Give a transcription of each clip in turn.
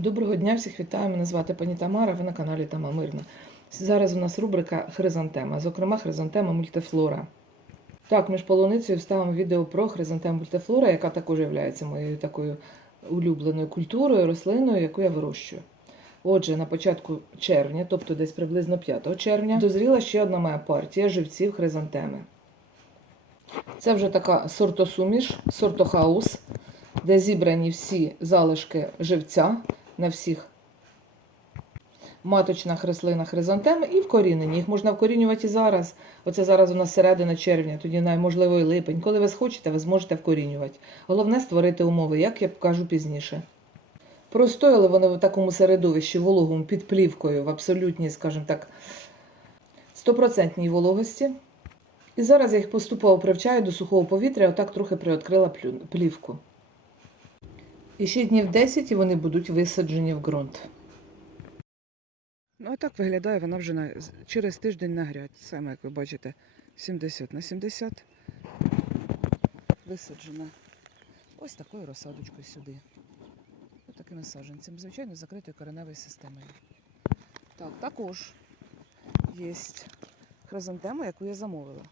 Доброго дня, всіх вітаю. Мене звати пані Тамара, ви на каналі Тама Мирна. Зараз у нас рубрика Хризантема, зокрема, хризантема мультифлора. Так, між полуницею вставимо відео про хризантему мультифлора, яка також є моєю такою улюбленою культурою, рослиною, яку я вирощую. Отже, на початку червня, тобто десь приблизно 5 червня, дозріла ще одна моя партія живців хризантеми. Це вже така сортосуміш, сортохаус, де зібрані всі залишки живця на всіх маточних рослинах хризантеми і вкорінені. Їх можна вкорінювати і зараз. Оце зараз у нас середина червня, тоді можливо і липень. Коли ви схочете, ви зможете вкорінювати. Головне створити умови, як я покажу пізніше. Простояли вони в такому середовищі вологому під плівкою в абсолютній, скажімо так, стопроцентній вологості. І зараз я їх поступово привчаю до сухого повітря, отак трохи приоткрила плівку. І ще днів 10 і вони будуть висаджені в ґрунт. Ну, а так виглядає вона вже на, через тиждень на грядь. Саме, як ви бачите, 70 на 70. Висаджена ось такою розсадочкою сюди. Ось такими саджанцями. Звичайно, закритою кореневою системою. Так, також є хризантема, яку я замовила.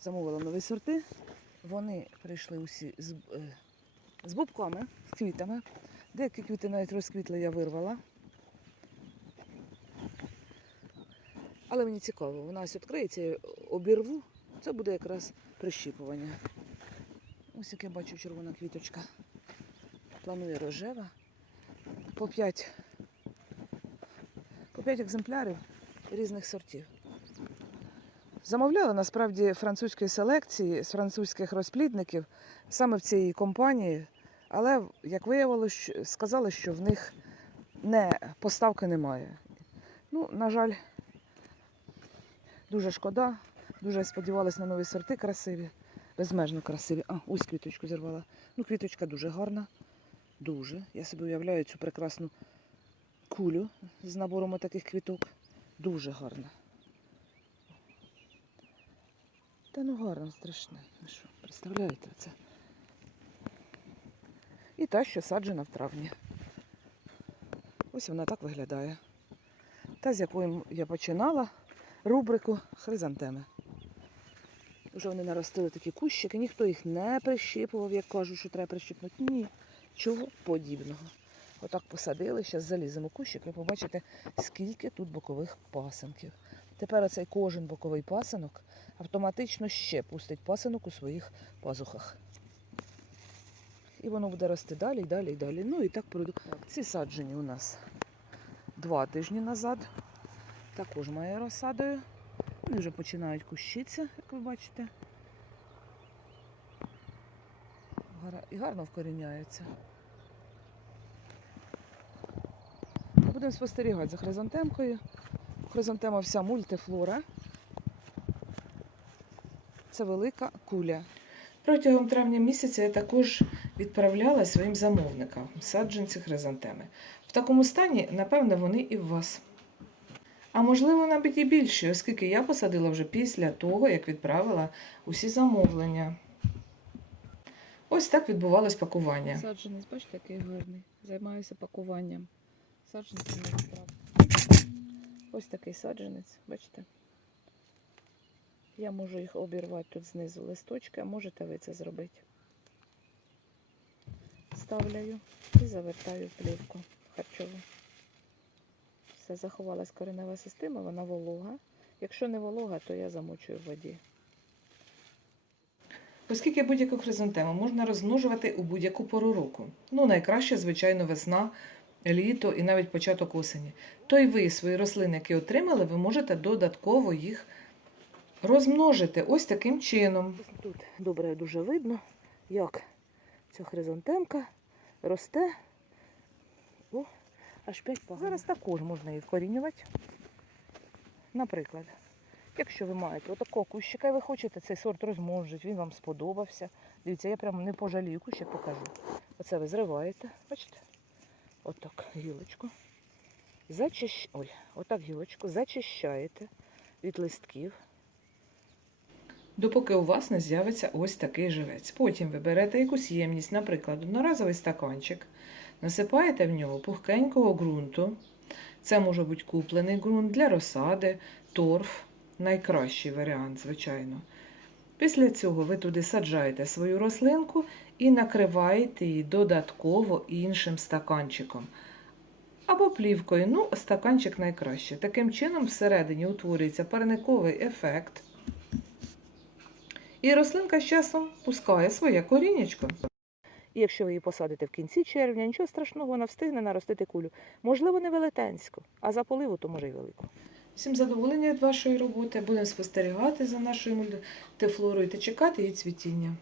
Замовила нові сорти. Вони прийшли усі з, е, з бубками, з квітами. Деякі квіти навіть розквітли, я вирвала. Але мені цікаво, вона ось відкриється, я обірву, це буде якраз прищіпування. Ось як я бачу червона квіточка. Планує рожева. По 5, по 5 екземплярів різних сортів. Замовляла насправді французької селекції з французьких розплідників саме в цій компанії, але як виявилось, сказали, що в них не, поставки немає. Ну, на жаль, дуже шкода. Дуже сподівалась на нові сорти красиві, безмежно красиві. А, ось квіточку зірвала. Ну, квіточка дуже гарна. Дуже. Я собі уявляю цю прекрасну кулю з набором таких квіток. Дуже гарна. Та ну гарно, страшне. Ви що, представляєте це? І та, що саджена в травні. Ось вона так виглядає. Та, з якою я починала рубрику хризантеми. Вже вони наростили такі кущики, ніхто їх не прищипував, як кажуть, що треба прищипнути. Ні, чого подібного. Отак посадили, зараз заліземо кущик, ви побачите, скільки тут бокових пасенків. Тепер оцей кожен боковий пасинок автоматично ще пустить пасинок у своїх пазухах. І воно буде рости далі, і далі, і далі. Ну і так пройду. Ці саджені у нас два тижні назад. Також має розсадою. Вони вже починають кущитися, як ви бачите. І гарно вкоріняються. Будемо спостерігати за хризантемкою. Хризантема вся мультифлора. Це велика куля. Протягом травня місяця я також відправляла своїм замовникам саджанці хризантеми. В такому стані, напевне, вони і в вас. А можливо, навіть і більше, оскільки я посадила вже після того, як відправила усі замовлення. Ось так відбувалось пакування. Саджанець, бачите, який гарний. Займаюся пакуванням. Саджанців не відправ. Ось такий саджанець, бачите? Я можу їх обірвати тут знизу листочки, а можете ви це зробити. Ставляю і завертаю плівку харчову. Все, заховалась коренева система, вона волога. Якщо не волога, то я замочую в воді. Оскільки будь-яку хризантему можна розмножувати у будь-яку пору року. Ну, найкраще, звичайно, весна, літо і навіть початок осені. То й ви свої рослини, які отримали, ви можете додатково їх розмножити ось таким чином. Тут добре дуже видно, як ця хризантемка росте. О, аж 5 пагон. Зараз також можна її вкорінювати. Наприклад, якщо ви маєте отакого кущика і ви хочете цей сорт розмножити, він вам сподобався. Дивіться, я прямо не пожалію кущик, покажу. Оце ви зриваєте, бачите? Отак гілочку. Зачищ... Ой, отак гілочку зачищаєте від листків. допоки у вас не з'явиться ось такий живець. Потім ви берете якусь ємність, наприклад, одноразовий стаканчик, Насипаєте в нього пухкенького ґрунту. Це може бути куплений ґрунт для розсади, торф найкращий варіант, звичайно. Після цього ви туди саджаєте свою рослинку і накриваєте її додатково іншим стаканчиком. Або плівкою, ну, стаканчик найкраще. Таким чином, всередині утворюється парниковий ефект. І рослинка з часом пускає своє корінечко. І якщо ви її посадите в кінці червня, нічого страшного, вона встигне наростити кулю. Можливо, не велетенську, а за поливу, то може й велику. Всім задоволення від вашої роботи. Будемо спостерігати за нашою мультифлорою та чекати її цвітіння.